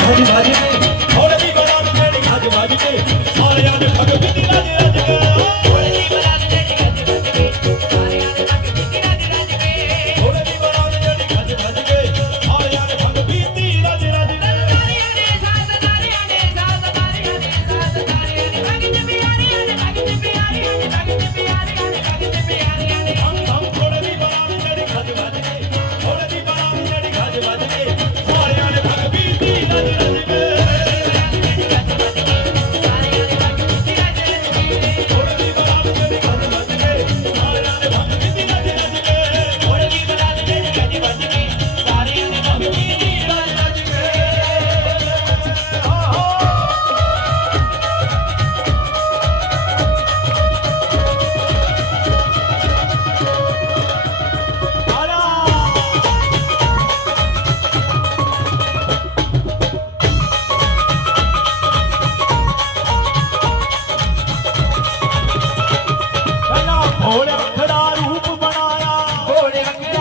ਗੱਜ ਵੱਜ ਕੇ ਹੌਲੇ ਦੀ ਬੜਾ ਮੇਰੀ ਸਾਰਿਆਂ ਦੇ ਭਗਤ ਦੀ Thank you.